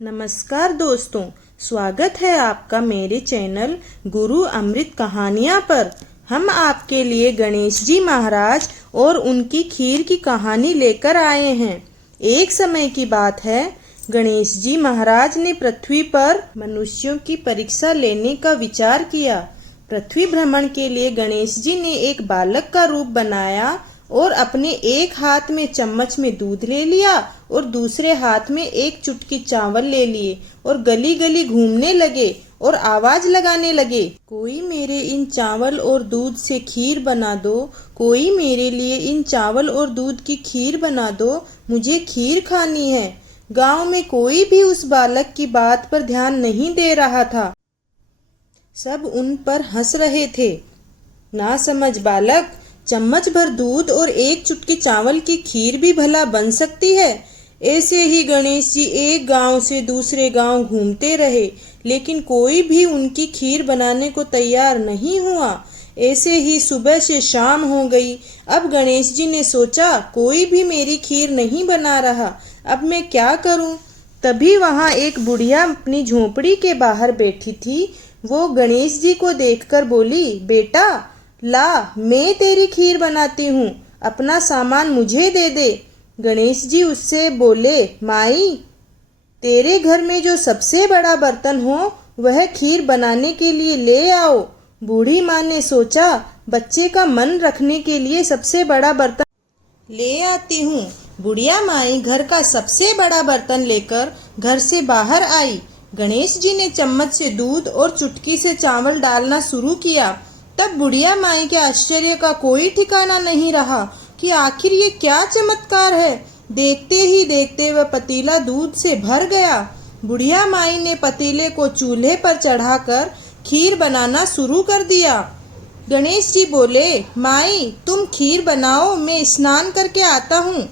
नमस्कार दोस्तों, स्वागत है आपका मेरे चैनल गुरु अमृत कहानियाँ पर। हम आपके लिए गणेश जी महाराज और उनकी खीर की कहानी लेकर आए हैं। एक समय की बात है, गणेश जी महाराज ने पृथ्वी पर मनुष्यों की परीक्षा लेने का विचार किया। पृथ्वी भ्रमण के लिए गणेश जी ने एक बालक का रूप बनाया और अपने एक हाथ में चम्मच में दूध ले लिया और दूसरे हाथ में एक चुटकी चावल ले लिए और गली गली घूमने लगे और आवाज लगाने लगे, कोई मेरे इन चावल और दूध से खीर बना दो, कोई मेरे लिए इन चावल और दूध की खीर बना दो, मुझे खीर खानी है। गांव में कोई भी उस बालक की बात पर ध्यान नहीं दे रहा था। सब उन पर हंस रहे थे। ना समझ बालक, चम्मच भर दूध और एक चुटकी चावल की खीर भी भला बन सकती है। ऐसे ही गणेश जी एक गांव से दूसरे गांव घूमते रहे, लेकिन कोई भी उनकी खीर बनाने को तैयार नहीं हुआ। ऐसे ही सुबह से शाम हो गई। अब गणेश जी ने सोचा, कोई भी मेरी खीर नहीं बना रहा, अब मैं क्या करूं? तभी वहां एक बुढ़िया अपनी झोपड़ी के बाहर बैठी थी। वो गणेश जी को देखकर बोली, बेटा ला, मैं तेरी खीर बनाती हूँ, अपना सामान मुझे दे दे। गणेश जी उससे बोले, माई, तेरे घर में जो सबसे बड़ा बर्तन हो वह खीर बनाने के लिए ले आओ। बूढ़ी माँ ने सोचा, बच्चे का मन रखने के लिए सबसे बड़ा बर्तन ले आती हूँ। बुढ़िया माई घर का सबसे बड़ा बर्तन लेकर घर से बाहर आई। गणेश जी ने चम्मच से दूध और चुटकी से चावल डालना शुरू किया। तब बुढ़िया माई के आश्चर्य का कोई ठिकाना नहीं रहा कि आखिर ये क्या चमत्कार है। देखते ही देखते वह पतीला दूध से भर गया। बुढ़िया माई ने पतीले को चूल्हे पर चढ़ाकर खीर बनाना शुरू कर दिया। गणेश जी बोले, माई तुम खीर बनाओ, मैं स्नान करके आता हूँ।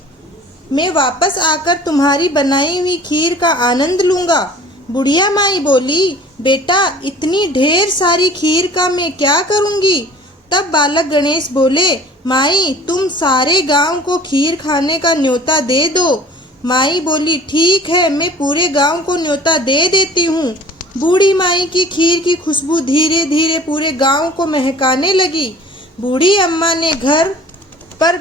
मैं वापस आकर तुम्हारी बनाई हुई खीर का आनंद लूंगा। बुढ़िया माई बोली, बेटा इतनी ढेर सारी खीर का मैं क्या करूंगी? तब बालक गणेश बोले, माई तुम सारे गांव को खीर खाने का न्योता दे दो। माई बोली, ठीक है, मैं पूरे गांव को न्योता दे देती हूँ। बूढ़ी माई की खीर की खुशबू धीरे धीरे पूरे गांव को महकाने लगी। बूढ़ी अम्मा ने घर पर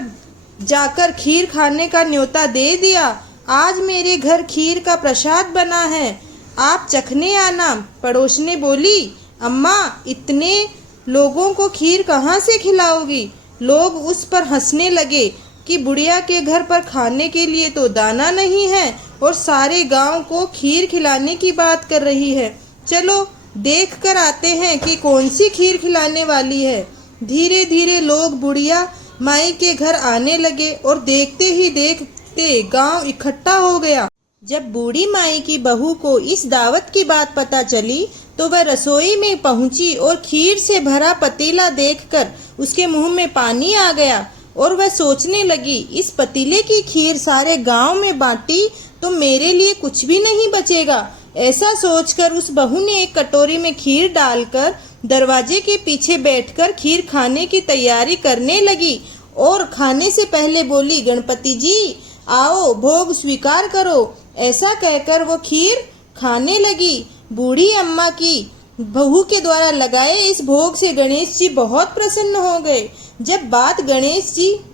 जाकर खीर खाने का न्योता दे दिया। आज मेरे घर खीर का प्रसाद बना है, आप चखने आना। पड़ोसने बोली, अम्मा इतने लोगों को खीर कहाँ से खिलाओगी? लोग उस पर हंसने लगे कि बुढ़िया के घर पर खाने के लिए तो दाना नहीं है और सारे गांव को खीर खिलाने की बात कर रही है। चलो देख कर आते हैं कि कौन सी खीर खिलाने वाली है। धीरे धीरे लोग बुढ़िया माई के घर आने लगे और देखते ही देखते गांव इकट्ठा हो गया। जब बूढ़ी माई की बहू को इस दावत की बात पता चली तो वह रसोई में पहुंची और खीर से भरा पतीला देखकर उसके मुंह में पानी आ गया और वह सोचने लगी, इस पतीले की खीर सारे गांव में बांटी तो मेरे लिए कुछ भी नहीं बचेगा। ऐसा सोचकर उस बहू ने एक कटोरी में खीर डालकर दरवाजे के पीछे बैठकर खीर खाने की तैयारी करने लगी और खाने से पहले बोली, गणपति जी आओ, भोग स्वीकार करो। ऐसा कहकर वो खीर खाने लगी। बूढ़ी अम्मा की बहू के द्वारा लगाए इस भोग से गणेश जी बहुत प्रसन्न हो गए।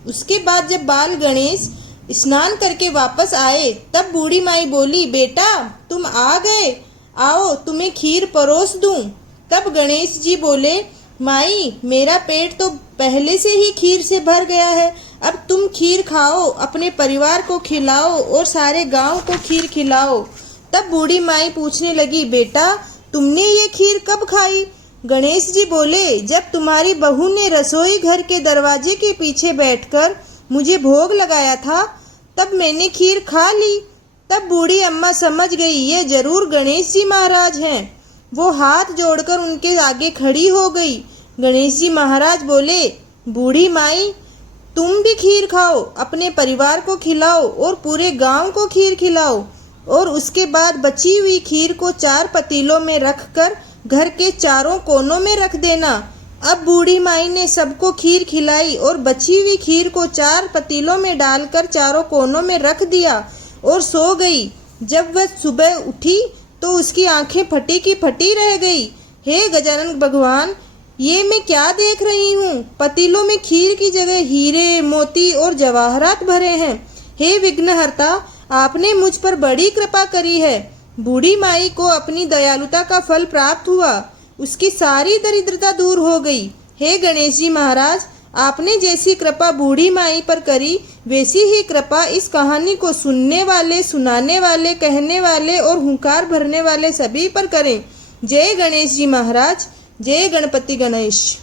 उसके बाद जब बाल गणेश स्नान करके वापस आए तब बूढ़ी माई बोली, बेटा तुम आ गए, आओ तुम्हें खीर परोस दूं। तब गणेश जी बोले, माई मेरा पेट तो पहले से ही खीर से भर गया है, अब तुम खीर खाओ, अपने परिवार को खिलाओ और सारे गांव को खीर खिलाओ। तब बूढ़ी माई पूछने लगी, बेटा तुमने ये खीर कब खाई? गणेश जी बोले, जब तुम्हारी बहू ने रसोई घर के दरवाजे के पीछे बैठकर मुझे भोग लगाया था तब मैंने खीर खा ली। तब बूढ़ी अम्मा समझ गई, ये जरूर गणेश जी महाराज हैं। वो हाथ जोड़कर उनके आगे खड़ी हो गई। गणेश जी महाराज बोले, बूढ़ी माई तुम भी खीर खाओ, अपने परिवार को खिलाओ और पूरे गांव को खीर खिलाओ और उसके बाद बची हुई खीर को 4 पतीलों में रखकर घर के चारों कोनों में रख देना। अब बूढ़ी माई ने सबको खीर खिलाई और बची हुई खीर को 4 पतीलों में डालकर चारों कोनों में रख दिया और सो गई। जब वह सुबह उठी तो उसकी आंखें फटी की फटी रह गई। हे गजानन भगवान, ये मैं क्या देख रही हूँ? पतीलों में खीर की जगह हीरे, मोती और जवाहरात भरे हैं। हे विघ्नहर्ता, आपने मुझ पर बड़ी कृपा करी है। बूढ़ी माई को अपनी दयालुता का फल प्राप्त हुआ, उसकी सारी दरिद्रता दूर हो गई। हे गणेश जी महाराज, आपने जैसी कृपा बूढ़ी माई पर करी, वैसी ही कृपा इस कहानी को सुनने वाले, सुनाने वाले, कहने वाले और हुंकार भरने वाले सभी पर करें। जय गणेश जी महाराज, जय गणपति गणेश।